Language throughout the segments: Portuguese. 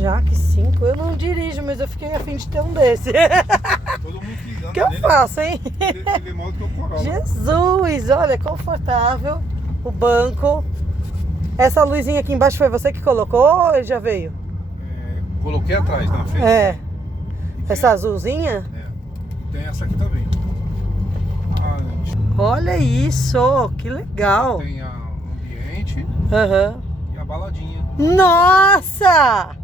Jaque 5, eu não dirijo, mas eu fiquei a fim de ter um desse. Todo mundo que anda O que eu nele, faço, hein? ele é maior do que o Corolla. Jesus, olha, confortável. O banco. Essa luzinha aqui embaixo foi você que colocou ou ele já veio? Coloquei atrás, na frente. É. E tem- Essa azulzinha? E tem essa aqui também. Ah, Olha isso, que legal. tem a ambiente Aham. e a baladinha. Nossa!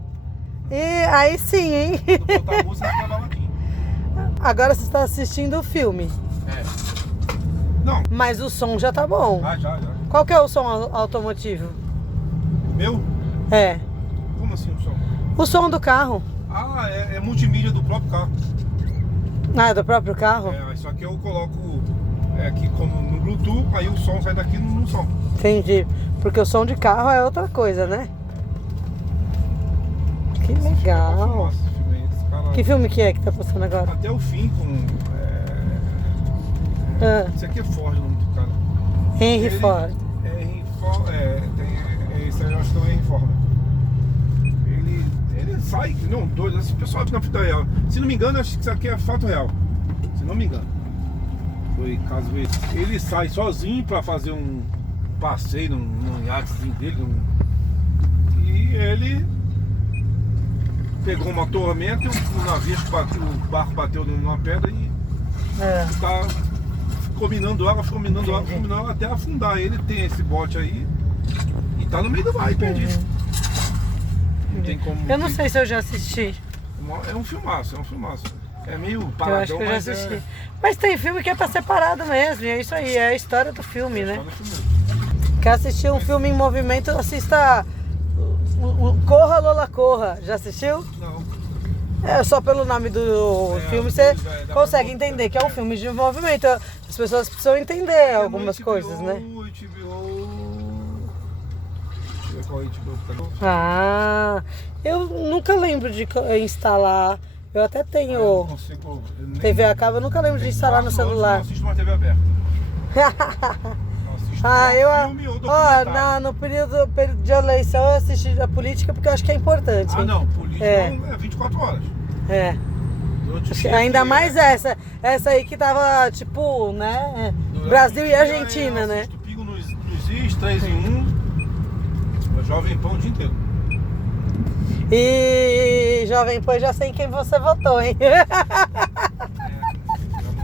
E aí sim, hein? Quando botar a música, fica a baladinha. Agora você está assistindo o filme. É. Não. Mas o som já tá bom. Ah, já. Qual que é o som automotivo? Meu? É. Como assim o som? O som do carro. Ah, é multimídia do próprio carro. Ah, é do próprio carro? Só que eu coloco aqui como no Bluetooth, aí o som sai daqui no som. Entendi. Porque o som de carro é outra coisa, né? Que legal. Nossa, esse filme aí, esse cara- Que filme que é que tá passando agora? Até o fim com. Isso aqui é Ford, o nome do cara. Henry Ele- Ford. Henry Ford. Esse aí eu acho que é o Henry Ford. Ele sai, que não, doido, esse pessoal na vida real. Se não me engano, acho que isso aqui é fato real. Se não me engano. Foi caso ele sai sozinho pra fazer um passeio num iatezinho dele. E ele pegou uma tormenta e o navio bateu, o barco bateu numa pedra e ficou minando água até afundar. Ele tem esse bote aí e tá no meio do mar, perdido. Não tem como. Eu não sei se eu já assisti. É um filmaço. É meio Eu paradão, acho que eu já mas assisti. Mas tem filme que é pra ser parado mesmo. E é isso aí, é a história do filme, né? só no filme. Quer assistir um filme em movimento, assista o Corra Lola Corra. Já assistiu? Não. É, só pelo nome do filme você dá consegue pra- entender que é um filme de movimento. As pessoas precisam entender algumas coisas, né? HBO. Deixa eu ver qual HBO que tá. Ah, eu nunca lembro de instalar. Eu até Eu tenho não consigo. Eu nem- TV a cabo, eu nunca lembro de tem instalar no 4 anos que eu celular. não assisto uma TV aberta. Eu assisto Ah, eu, um filme ou ó, documentário. no período de eleição eu assisti a política porque eu acho que é importante. Ah, hein? não, política É. é 24 horas. É. Durante o Acho que dia ainda que- mais essa aí que tava tipo, né? durante Brasil o e dia Argentina, eu né? assisto Pingo nos Is, 3 em 1. Jovem Pão o dia inteiro. E Jovem Pan, já sei em quem você votou, hein? Já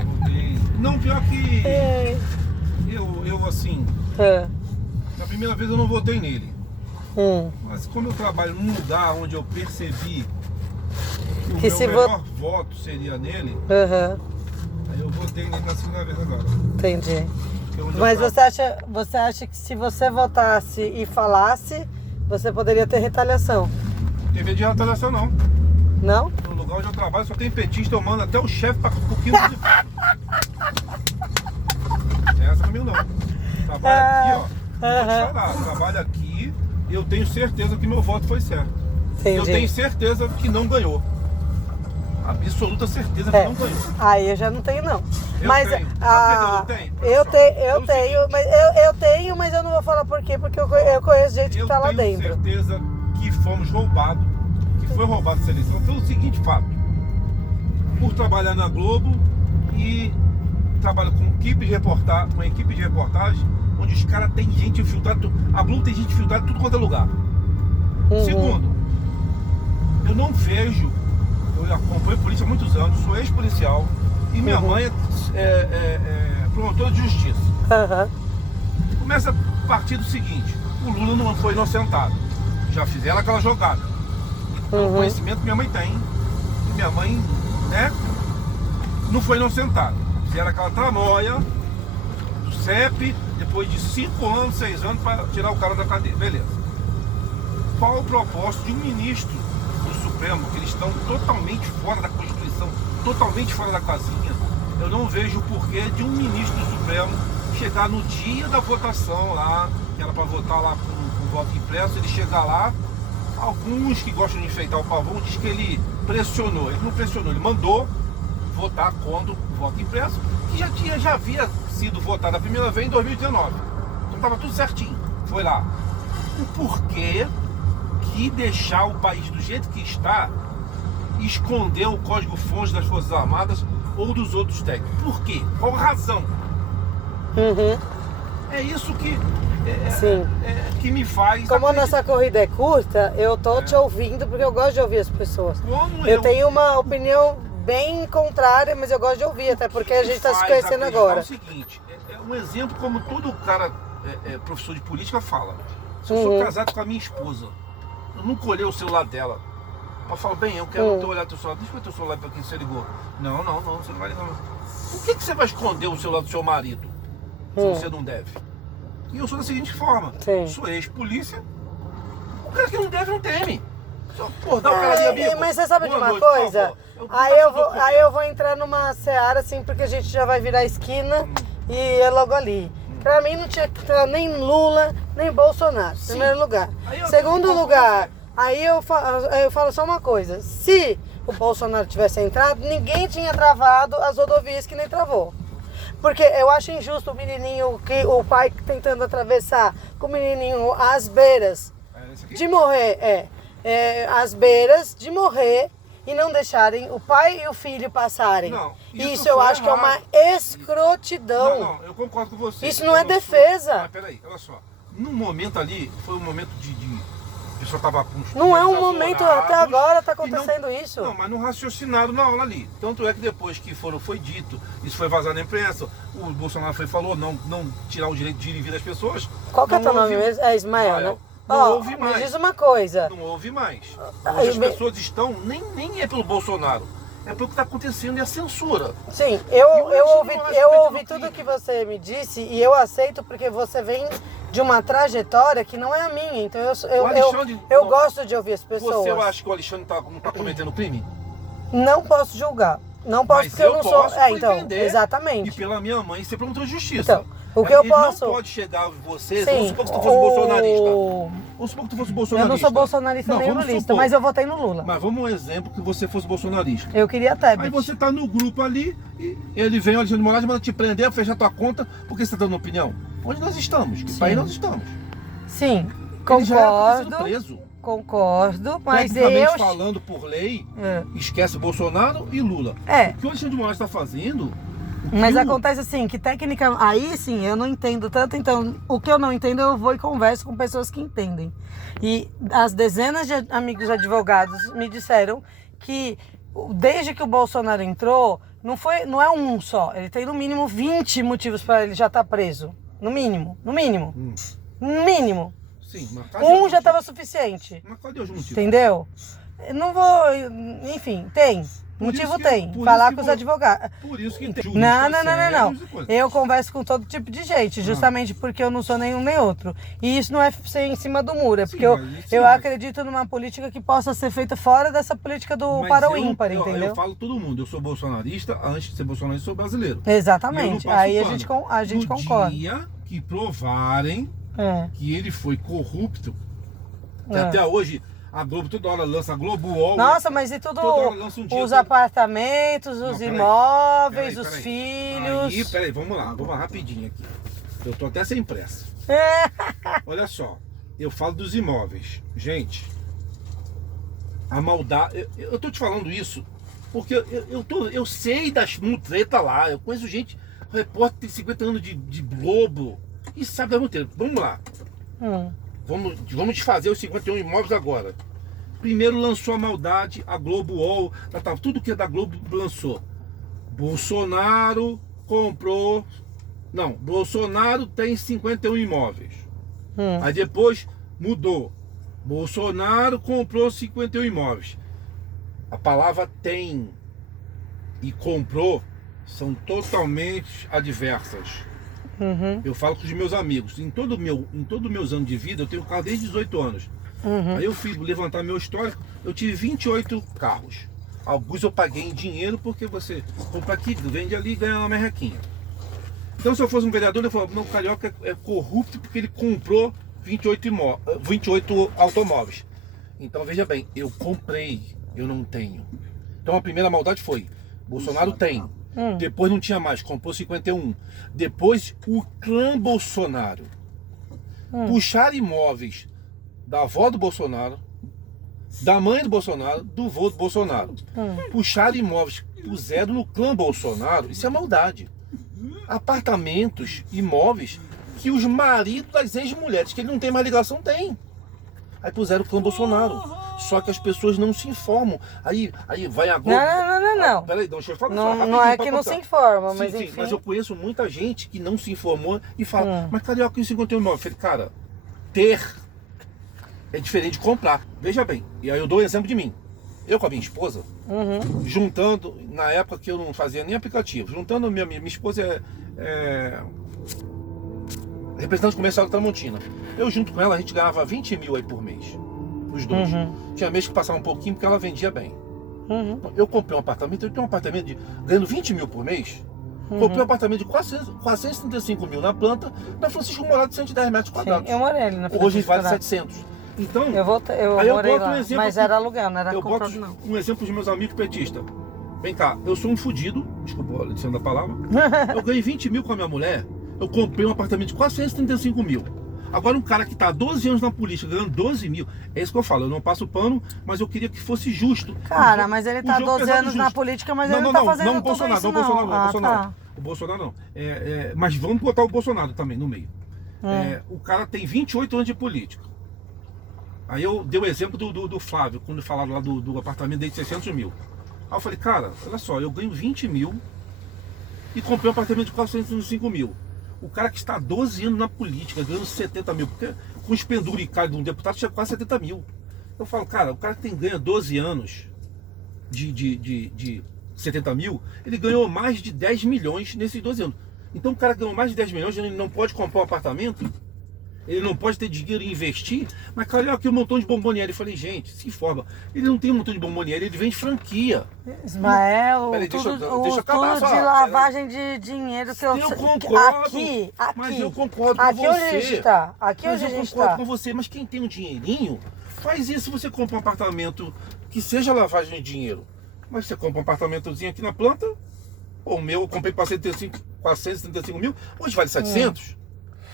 votei. Não, pior que eu assim, É. na primeira vez eu não votei nele. Hum. Mas como eu trabalho num lugar onde eu percebi que o Que meu se melhor voto seria nele, Aham, aí eu votei nele na segunda vez agora. entendi. Porque onde eu Mas tra- você acha que se você votasse e falasse, você poderia ter retaliação? Não tem medo de retaliação não. Não? No lugar onde eu trabalho só tem petista, eu mando até o chefe para o quilo de essa comigo não. Trabalho aqui, ó. Eu vou te falar, trabalho aqui, eu tenho certeza que meu voto foi certo. Entendi. Eu tenho certeza que não ganhou. Absoluta certeza que É. não ganhou. Aí eu já não tenho, não. Eu Mas tenho. Sabe a, por que eu não tenho? eu, Olha só, eu pelo tenho, seguinte. mas eu tenho, mas eu não vou falar por quê, porque eu conheço gente que Eu tá lá tenho dentro. certeza que fomos roubados, que foi roubada essa eleição pelo seguinte fato. Por trabalhar na Globo e trabalho com uma equipe de reportagem, onde os caras têm gente infiltrada. A Globo tem gente infiltrada em tudo quanto é lugar. Uhum. Segundo, eu não vejo, eu acompanho polícia há muitos anos, sou ex-policial e minha Uhum. mãe é promotora de justiça. Aham. Começa a partir do seguinte: o Lula não foi inocentado. Já fizeram aquela jogada. E pelo Uhum. conhecimento que minha mãe tem, e minha mãe, né, não foi inocentado. Fizeram aquela tramóia do CEP, depois de 5 anos, 6 anos, para tirar o cara da cadeia. Beleza. Qual o propósito de um ministro do Supremo, que eles estão totalmente fora da Constituição, totalmente fora da casinha? Eu não vejo o porquê de um ministro do Supremo chegar no dia da votação lá, que era para votar lá com voto impresso, ele chegar lá, alguns que gostam de enfeitar o pavão diz que ele pressionou. Ele não pressionou, ele mandou votar contra o voto impresso, que já havia sido votado a primeira vez em 2019. Então estava tudo certinho. Foi lá. O porquê que deixar o país do jeito que está, esconder o código-fonte das Forças Armadas ou dos outros técnicos. Por quê? Qual razão? É isso que, que me faz... Como a nossa corrida é curta, eu tô te ouvindo porque eu gosto de ouvir as pessoas. Eu tenho uma opinião bem contrária, mas eu gosto de ouvir, até porque a gente está se conhecendo agora. É o seguinte, é um exemplo como todo cara professor de política fala. Se eu sou casado com a minha esposa, eu nunca olhei o celular dela. Ela fala, bem, eu quero olhar teu celular. Deixa eu ver teu celular para quem você ligou. Não, você não vai ligar. Por que você vai esconder o celular do seu marido? Se você não deve? E eu sou da seguinte forma. Sou ex-polícia. O cara que não deve, não teme. Pô, dá o cara ali, amigo. Mas você sabe de uma noite, coisa? Aí eu vou entrar numa seara, assim, porque a gente já vai virar a esquina e é logo ali. Pra mim não tinha que entrar nem Lula, nem Bolsonaro, em primeiro lugar. Segundo lugar, aí eu falo só uma coisa. Se o Bolsonaro tivesse entrado, ninguém tinha travado as rodovias que nem travou. Porque eu acho injusto o menininho, o pai tentando atravessar com o menininho às beiras de morrer, às beiras de morrer e não deixarem o pai e o filho passarem. Não, isso eu acho que é uma escrotidão. Não, eu concordo com você. Isso não é defesa. Mas peraí, olha só. No momento ali, foi um momento a pessoa estava com os Não é um momento, até agora está acontecendo isso. Não, mas não raciocinaram na aula ali. Tanto é que depois que foi dito, isso foi vazado na imprensa, o Bolsonaro falou não tirar o direito de ir e vir das pessoas. Qual que é teu nome mesmo? É Ismael, né? Não houve mais. Me diz uma coisa. Não houve mais. Hoje as pessoas estão, nem é pelo Bolsonaro, é pelo que está acontecendo e a censura. Sim, eu ouvi tudo que você me disse e eu aceito porque você vem de uma trajetória que não é a minha. Então eu gosto de ouvir as pessoas. Você acha que o Alexandre não está cometendo crime? Não posso julgar. Não posso, mas porque eu não sou. Então, entender, exatamente. E pela minha mãe ser promotor de justiça. Então, o que eu posso. Não pode chegar você. Sim, vamos supor que tu fosse bolsonarista. Vamos supor que tu fosse bolsonarista. Eu não sou bolsonarista nem lulista, mas eu votei no Lula. Mas vamos um exemplo que você fosse bolsonarista. Eu queria Tebet. Aí você tá no grupo ali e ele vem, o Alexandre de Moraes, manda te prender, fechar tua conta, porque você tá dando opinião. Onde nós estamos? Que país nós estamos? Sim, ele já era concordo. preso. Concordo, mas tecnicamente falando por lei, esquece Bolsonaro e Lula. O que o Alexandre de Moraes está fazendo... Mas acontece assim, que técnica... Aí sim, eu não entendo tanto, então o que eu não entendo eu vou e converso com pessoas que entendem. E as dezenas de amigos advogados me disseram que desde que o Bolsonaro entrou, não é um só, ele tem no mínimo 20 motivos para ele já estar preso. No mínimo. No mínimo. Sim, mas já estava suficiente. Mas cadê os motivos? Entendeu? Eu não vou... Enfim, tem. Motivo tem. Falar com os advogados. Por isso que tem. Não. Eu converso com todo tipo de gente, justamente porque eu não sou nenhum nem outro. E isso não é ser em cima do muro, é porque eu acredito numa política que possa ser feita fora dessa política para o ímpar, entendeu? Eu falo todo mundo, eu sou bolsonarista, antes de ser bolsonarista, sou brasileiro. Exatamente. Aí a gente concorda. No dia que provarem que ele foi corrupto, que até hoje a Globo toda hora lança, a Globo UOL. Nossa, mas e tudo, os apartamentos, os imóveis, os filhos. Aí, peraí, vamos lá rapidinho aqui. Eu tô até sem pressa. Olha só, eu falo dos imóveis. Gente, a maldade, eu tô te falando isso porque eu sei das mutretas lá, eu conheço gente, repórter tem 50 anos de Globo e sabe da mutreta. Vamos lá. Vamos desfazer os 51 imóveis agora. Primeiro lançou a maldade, a Globo UOL, tudo que é da Globo lançou. Bolsonaro comprou... Não, Bolsonaro tem 51 imóveis. Aí depois mudou. Bolsonaro comprou 51 imóveis. A palavra tem e comprou são totalmente adversas. Eu falo com os meus amigos. Em todo meus anos de vida, eu tenho carro desde 18 anos. Aí eu fui levantar meu histórico, eu tive 28 carros. Alguns eu paguei em dinheiro, porque você compra aqui, vende ali e ganha uma merrequinha. Então se eu fosse um vereador, eu falava, não, o Carioca é corrupto porque ele comprou 28 automóveis. Então veja bem, eu comprei, eu não tenho. Então a primeira maldade foi, Bolsonaro tem. Depois não tinha mais, comprou 51. Depois o clã Bolsonaro puxaram imóveis da avó do Bolsonaro, da mãe do Bolsonaro, do vô do Bolsonaro. Puxaram imóveis, puseram no clã Bolsonaro, isso é maldade. Apartamentos, imóveis que os maridos das ex-mulheres, que ele não tem mais ligação, tem. Aí puseram o clã Bolsonaro. Só que as pessoas não se informam. Aí vai a Globo. Não. Peraí, deixa eu falar. Não é que não se informa, mas sim, enfim. mas eu conheço muita gente que não se informou e fala, mas Carioca, isso encontrei um imóvel. Eu falei, cara, ter é diferente de comprar. Veja bem, e aí eu dou um exemplo de mim. Eu com a minha esposa, juntando, na época que eu não fazia nem aplicativo, juntando minha esposa é representante comercial da Tramontina. Eu junto com ela, a gente ganhava 20 mil aí por mês. Os dois. Tinha mês que passava um pouquinho porque ela vendia bem. Eu comprei um apartamento, eu tenho um apartamento ganhando 20 mil por mês. Comprei um apartamento de 435 mil na planta, na Francisco Morato de 110 metros quadrados. Sim, eu morei ali na Francisco Hoje vale 700. Então, eu morei lá, mas era aluguel, não era comprado não. Um exemplo dos meus amigos petistas. Vem cá, eu sou um fudido, desculpa a lição da palavra. Eu ganhei 20 mil com a minha mulher, eu comprei um apartamento de 435 mil. Agora um cara que está há 12 anos na política ganhando 12 mil, é isso que eu falo, eu não passo pano, mas eu queria que fosse justo. Cara, mas ele está há 12 anos na política, mas ele não está fazendo tudo Bolsonaro, isso não. Bolsonaro. Tá. O Bolsonaro não. Mas vamos botar o Bolsonaro também no meio. O cara tem 28 anos de política. Aí eu dei o exemplo do Flávio, quando falaram lá do apartamento dele de 600 mil. Aí eu falei, cara, olha só, eu ganho 20 mil e comprei um apartamento de 405 mil. O cara que está há 12 anos na política, ganhando 70 mil, porque com os penduricários de um deputado chega quase 70 mil. Eu falo, cara, o cara que ganha 12 anos de 70 mil, ele ganhou mais de 10 milhões nesses 12 anos. Então o cara que ganhou mais de 10 milhões, ele não pode comprar um apartamento, ele não pode ter dinheiro e investir, mas cara, olha aqui um montão de bomboniere. Eu falei, gente, se informa. Ele não tem um montão de bomboniere, ele vende franquia. Ismael, deixa eu tudo acabar, de lavagem de dinheiro que eu concordo, aqui, mas eu concordo com aqui você. Onde a gente tá, aqui mas onde a gente eu concordo tá. com você, mas quem tem um dinheirinho, faz isso. Você compra um apartamento que seja lavagem de dinheiro. Mas você compra um apartamentozinho aqui na planta, o meu eu comprei para 435 mil, hoje vale 700.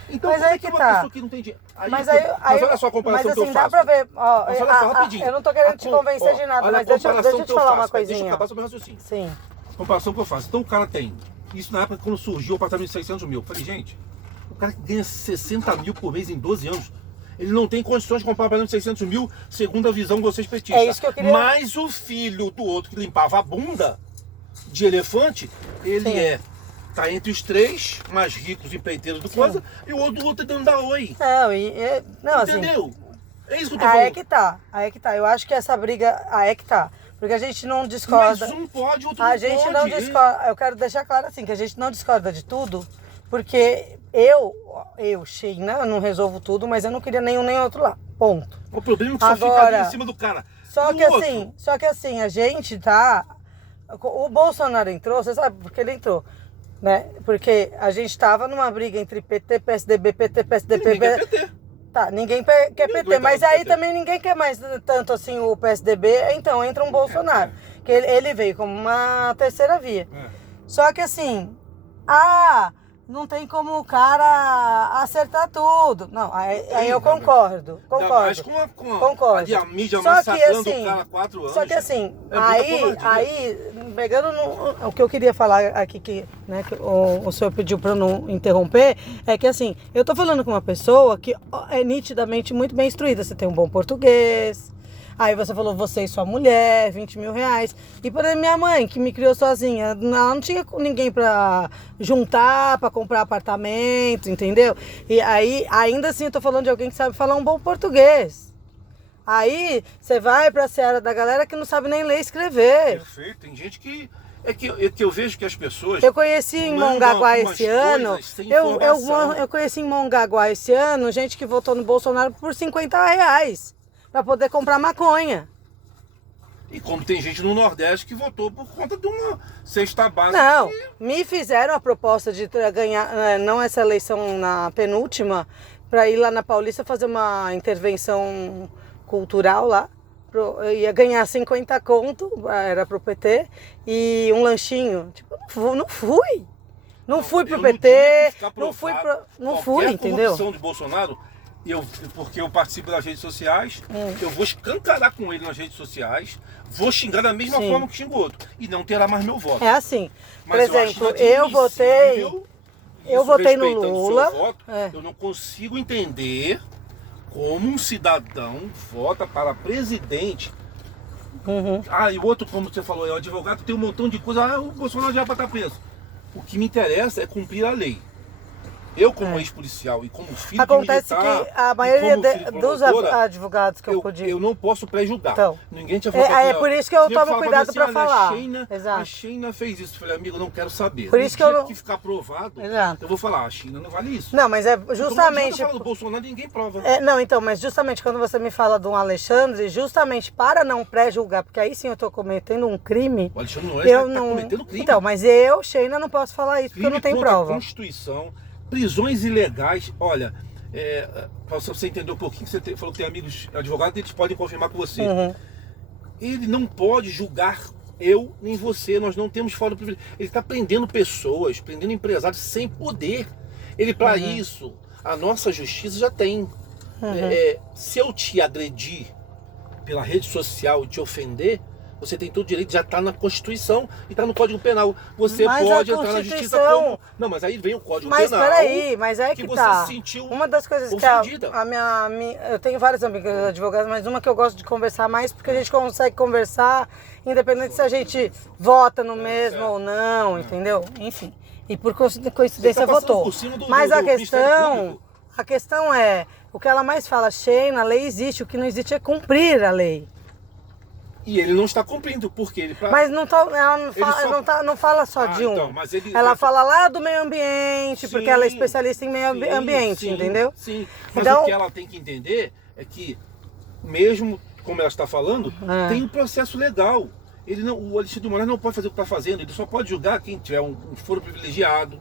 Então, mas aí que uma tá. pessoa que não tem dinheiro. Mas olha só a comparação mas assim, que eu faço. dá pra ver. Ó, mas olha só, rapidinho. Eu não tô querendo te convencer de nada, mas deixa eu te falar uma coisinha. Deixa eu acabar sobre o raciocínio. Sim. A comparação que eu faço. Então o cara tem. Isso na época quando surgiu o apartamento de 600 mil. Eu falei, gente, o cara que ganha 60 mil por mês em 12 anos, ele não tem condições de comprar um apartamento de 600 mil, segundo a visão de vocês petistas. É isso que eu queria. Mas o filho do outro que limpava a bunda de elefante, ele tá entre os três mais ricos empreiteiros do coisa, e o outro dando da oi. Não, entendeu? Assim, é isso que eu tô falando. Aí é que tá. Eu acho que essa briga, aí é que tá. Porque a gente não discorda. Mas um pode, outro não pode. A gente não discorda. Eu quero deixar claro assim, que a gente não discorda de tudo, porque eu, Sheina, eu não resolvo tudo, mas eu não queria nenhum nem outro lá. Ponto. O problema é que só fica ali em cima do cara. Só que assim, a gente tá. O Bolsonaro entrou, você sabe por que ele entrou? Né? Porque a gente tava numa briga entre PT, PSDB, PT, PSDB. Ninguém quer PT. Tá, ninguém quer PT, mas aí também ninguém quer mais tanto assim o PSDB, então entra um Bolsonaro. Que ele veio como uma terceira via. Só que assim, não tem como o cara acertar tudo. Não, aí eu concordo. Mas Concordo. a mídia só massacrando que, assim, o cara há 4 anos. Só que assim, aí, pegando o que eu queria falar aqui, que o senhor pediu para eu não interromper, é que assim, eu tô falando com uma pessoa que é nitidamente muito bem instruída. Você tem um bom português. Aí você falou, você e sua mulher, 20 mil reais. E por exemplo, minha mãe, que me criou sozinha, ela não tinha ninguém pra juntar, pra comprar apartamento, entendeu? E aí, ainda assim, eu tô falando de alguém que sabe falar um bom português. Aí, você vai pra seara da galera que não sabe nem ler e escrever. Perfeito, tem gente que... É que eu vejo que as pessoas... Eu conheci em Mongaguá esse ano... Eu conheci em Mongaguá esse ano gente que votou no Bolsonaro por 50 reais. Pra poder comprar maconha. E como tem gente no Nordeste que votou por conta de uma cesta básica. Não, me fizeram a proposta de ganhar, não essa eleição na penúltima, para ir lá na Paulista fazer uma intervenção cultural lá. Eu ia ganhar 50 conto, era pro PT, e um lanchinho. Tipo, não fui. Não fui pro PT, não fui, entendeu? A corrupção de Bolsonaro Porque eu participo das redes sociais, eu vou escancarar com ele nas redes sociais, vou xingar da mesma forma que xingo o outro. E não terá mais meu voto. É assim. Por Mas exemplo, eu votei no respeitando o Lula. seu voto, eu não consigo entender como um cidadão vota para presidente. E o outro, como você falou, é o advogado, tem um montão de coisa. O Bolsonaro já vai estar preso. O que me interessa é cumprir a lei. Eu, como ex-policial e como filho Acontece de militar, que a maioria dos promotora, advogados que eu pude... Eu não posso pré-julgar. Então, Ninguém tinha falado é por isso que eu tomo cuidado assim, para falar. A China fez isso. Eu falei, amigo, eu não quero saber. Por isso que eu que ficar provado, Exato. eu vou falar, a China não vale isso. Não, mas é justamente... Então, do Bolsonaro, ninguém prova. Não, então, mas justamente quando você me fala de um Alexandre, justamente para não pré-julgar, porque aí sim eu estou cometendo um crime... O Alexandre Nunes está cometendo crime. Então, mas eu, Sheina, não posso falar isso, porque eu não tenho prova. A Constituição... Prisões ilegais, olha, para você entender um pouquinho, você falou que tem amigos advogados, eles podem confirmar com você. Ele não pode julgar eu nem você, nós não temos fórum privilégio. Ele está prendendo pessoas, prendendo empresários sem poder. Ele, para isso, a nossa justiça já tem. Se eu te agredir pela rede social e te ofender, você tem todo o direito, já está na Constituição e está no Código Penal. Você pode entrar na justiça como... Não, mas aí vem o Código Penal. Mas peraí, mas é que você tá. Se sentiu uma das coisas ofendida. que eu tenho vários amigos advogados, mas uma que eu gosto de conversar mais, porque a gente consegue conversar, independente se a gente vota no mesmo ou não, entendeu? Enfim. E por coincidência votou. Mas a questão é, o que ela mais fala, Sheina, a lei existe, o que não existe é cumprir a lei. E ele não está cumprindo, porque ele... Mas não ela não fala só de um. Então, mas ela fala lá do meio ambiente, porque ela é especialista em meio ambiente, entendeu? Sim, mas então, o que ela tem que entender é que, mesmo como ela está falando, tem um processo legal. O Alexandre de Moraes não pode fazer o que está fazendo, ele só pode julgar quem tiver um foro privilegiado.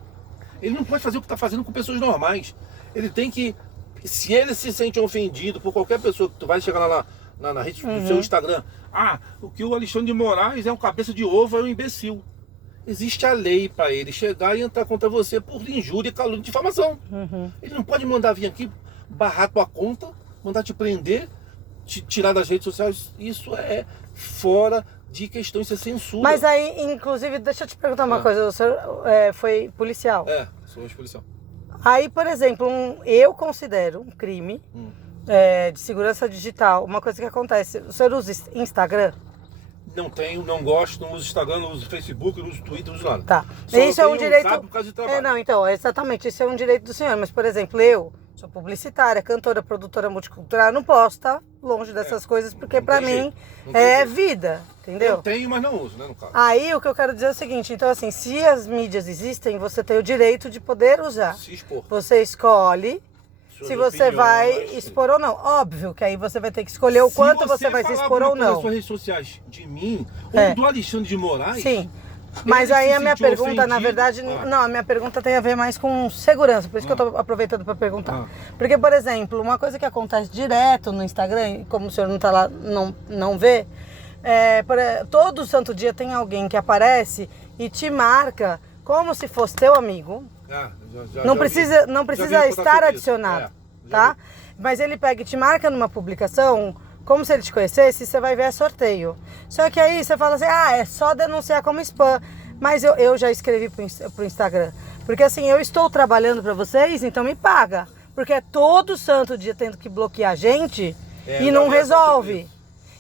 Ele não pode fazer o que está fazendo com pessoas normais. Ele tem que... Se ele se sente ofendido por qualquer pessoa, que tu vai chegar lá na rede do seu Instagram, o que o Alexandre de Moraes é um cabeça de ovo, é um imbecil. Existe a lei para ele chegar e entrar contra você por injúria, calúnia e difamação. Ele não pode mandar vir aqui, barrar tua conta, mandar te prender, te tirar das redes sociais. Isso é fora de questão, isso é censura. Mas aí, inclusive, deixa eu te perguntar uma coisa, o senhor foi policial? Sou ex-policial. Aí, por exemplo, eu considero um crime de segurança digital, uma coisa que acontece. O senhor usa Instagram? Não tenho, não gosto, não uso Instagram, não uso Facebook, não uso Twitter, não uso nada. Tá. Só isso é um direito. Por causa de trabalho. Não, então, exatamente, isso é um direito do senhor. Mas, por exemplo, eu sou publicitária, cantora, produtora multicultural, eu não posso estar longe dessas coisas, porque pra mim é vida, entendeu? Eu tenho, mas não uso, né, no caso. Aí o que eu quero dizer é o seguinte, então assim, se as mídias existem, você tem o direito de poder usar. Se expor. Você escolhe se você vai expor ou não. Óbvio que aí você vai ter que escolher o quanto você vai se expor ou não. Se suas redes sociais de mim, ou do Alexandre de Moraes... Sim. Mas aí a minha pergunta, na verdade, não, a minha pergunta tem a ver mais com segurança, por isso que eu tô aproveitando para perguntar. Porque, por exemplo, uma coisa que acontece direto no Instagram, como o senhor não tá lá, não vê, todo santo dia tem alguém que aparece e te marca como se fosse teu amigo. Não precisa estar adicionado, tá? Mas ele pega e te marca numa publicação, como se ele te conhecesse, você vai ver sorteio. Só que aí você fala assim, é só denunciar como spam. Mas eu já escrevi pro Instagram. Porque assim, eu estou trabalhando para vocês, então me paga. Porque é todo santo dia tendo que bloquear a gente e não resolve.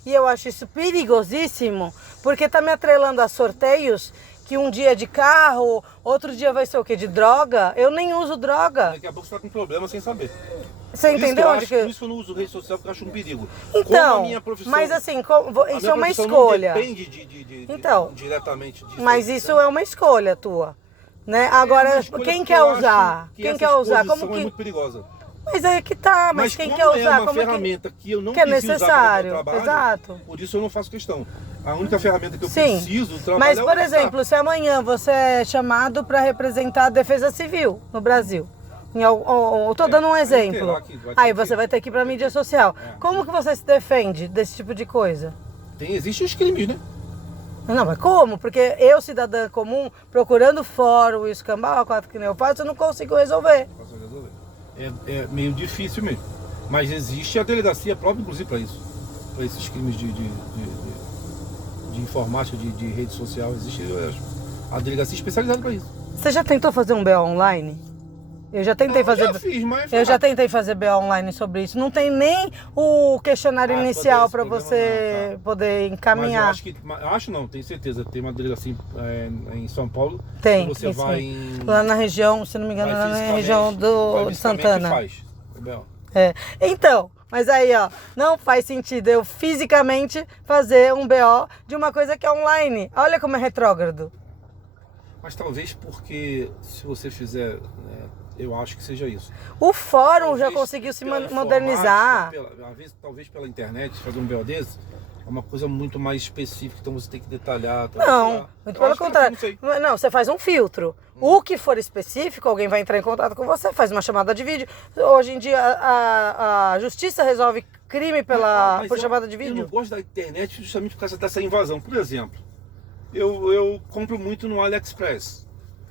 E eu acho isso perigosíssimo, porque tá me atrelando a sorteios que um dia é de carro, outro dia vai ser o quê? De droga? Eu nem uso droga. Daqui a pouco você tá com problema sem saber. Você entendeu onde que... Por isso que eu não uso rede social, porque eu acho um perigo. Então, como a minha profissão, mas assim, isso é uma escolha. Não depende então, diretamente disso. Mas isso é uma escolha tua, né? Agora, quem quer usar? Quem quer usar? Como que... é muito perigosa. Mas aí que tá, mas quem quer usar? É uma ferramenta que eu não que é preciso necessário, usar para o meu trabalho, exato. Por isso eu não faço questão. A única ferramenta que eu preciso trabalhar mas, por exemplo, se amanhã você é chamado para representar a Defesa Civil no Brasil, eu tô dando um exemplo, aí você vai ter que ir para mídia social. Como que você se defende desse tipo de coisa? Existem os crimes, né? Não, mas como? Porque eu, cidadã comum, procurando fórum e escambau, a quatro que nem eu faço, eu não consigo resolver. É meio difícil mesmo. Mas existe a delegacia própria, inclusive, para isso. Para esses crimes de informática, de rede social. Existe a delegacia especializada para isso. Você já tentou fazer um BO online? Eu já tentei fazer. Já fiz, mas eu já tentei fazer BO online sobre isso. Não tem nem o questionário inicial para você poder encaminhar. Mas eu acho não, tenho certeza. Tem uma delegacia em São Paulo. Tem. Você vai em... Lá na região, se não me engano, lá na região de Santana. Faz o BO. Então, mas aí, ó, não faz sentido eu fisicamente fazer um BO de uma coisa que é online. Olha como é retrógrado. Mas talvez porque, se você fizer, eu acho que seja isso. O fórum já conseguiu se modernizar. Talvez pela internet, fazer um BO desse, é uma coisa muito mais específica, então você tem que detalhar. Não, muito pelo contrário. Não, você faz um filtro. O que for específico, alguém vai entrar em contato com você, faz uma chamada de vídeo. Hoje em dia, a justiça resolve crime por chamada de vídeo. Eu não gosto da internet justamente por causa dessa invasão. Por exemplo, eu compro muito no AliExpress.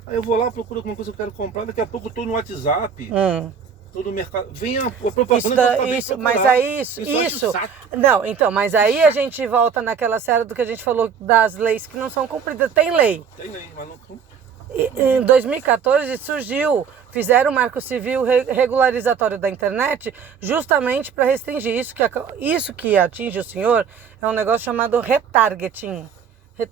Aí eu vou lá, procuro alguma coisa que eu quero comprar, daqui a pouco eu estou no WhatsApp. Todo o mercado. Vem a propaganda Não, então, mas aí a gente volta naquela série do que a gente falou das leis que não são cumpridas. Tem lei. Tem lei, mas não. Em 2014 fizeram o Marco Civil Regularizatório da Internet justamente para restringir isso que atinge o senhor é um negócio chamado retargeting,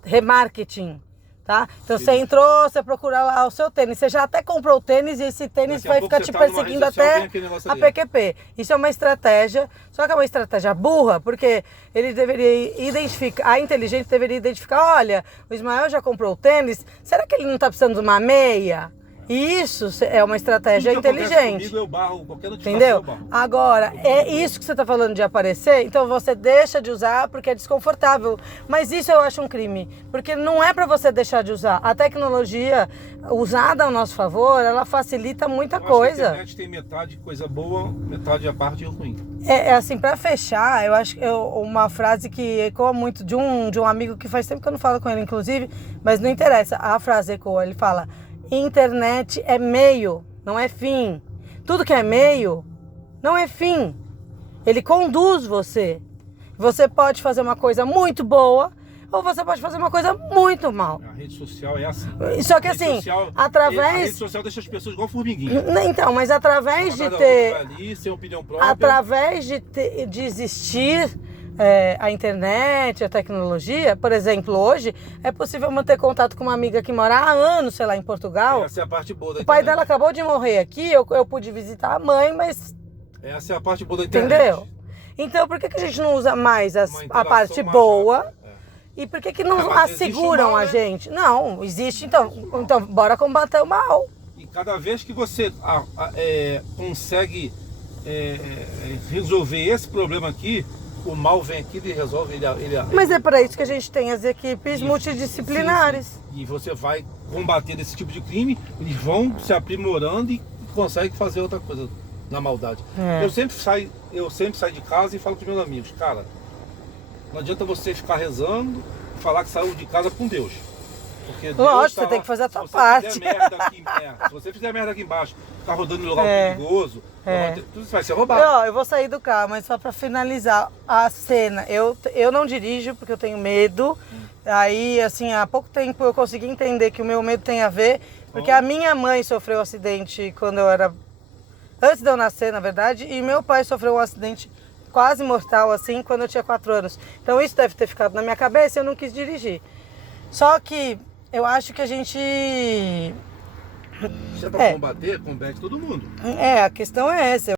remarketing. Tá? Então você entrou, você procura lá o seu tênis, você já até comprou o tênis e esse tênis vai ficar te perseguindo até a PQP. Isso é uma estratégia, só que é uma estratégia burra, porque ele deveria identificar, a inteligente deveria identificar, olha, o Ismael já comprou o tênis, será que ele não está precisando de uma meia? E isso é uma estratégia inteligente. Comigo, eu barro qualquer notificação. Entendeu? Agora, é isso que você está falando de aparecer, então você deixa de usar porque é desconfortável. Mas isso eu acho um crime, porque não é para você deixar de usar. A tecnologia usada ao nosso favor, ela facilita muita coisa. A internet tem metade coisa boa, metade a parte ruim. É assim, para fechar, eu acho que uma frase que ecoa muito de um amigo que faz tempo que eu não falo com ele, inclusive, mas não interessa, a frase ecoa, ele fala: internet é meio, não é fim. Tudo que é meio não é fim. Ele conduz você. Você pode fazer uma coisa muito boa ou você pode fazer uma coisa muito mal. A rede social é assim. Só que assim, através... A rede social deixa as pessoas igual formiguinha. Então, mas através de ter... Ali, sem opinião própria. Através de existir... a internet, a tecnologia, por exemplo, hoje é possível manter contato com uma amiga que mora há anos, sei lá, em Portugal. Essa é a parte boa da internet. O pai dela acabou de morrer aqui, eu pude visitar a mãe, mas... Essa é a parte boa da internet. Entendeu? Então, por que a gente não usa mais a parte boa? E por que não asseguram a gente? Não, existe, então bora combater o mal. E cada vez que você consegue resolver esse problema aqui, o mal vem aqui e resolve ele. Mas é para isso que a gente tem as equipes multidisciplinares. Sim. E você vai combater esse tipo de crime, eles vão se aprimorando e conseguem fazer outra coisa na maldade. Eu sempre saio de casa e falo para os meus amigos, cara, não adianta você ficar rezando e falar que saiu de casa com Deus. Porque lógico, você tem que fazer a tua parte. Se você fizer merda aqui embaixo, ficar rodando em lugar perigoso, tudo isso vai ser roubado. Eu vou sair do carro, mas só para finalizar a cena. Eu não dirijo porque eu tenho medo. Aí, assim, há pouco tempo eu consegui entender que o meu medo tem a ver, porque a minha mãe sofreu um acidente quando eu era... Antes de eu nascer, na verdade, e meu pai sofreu um acidente quase mortal, assim, quando eu tinha 4 anos. Então isso deve ter ficado na minha cabeça e eu não quis dirigir. Só que eu acho que a gente... Se é pra combater, combate todo mundo. A questão é essa.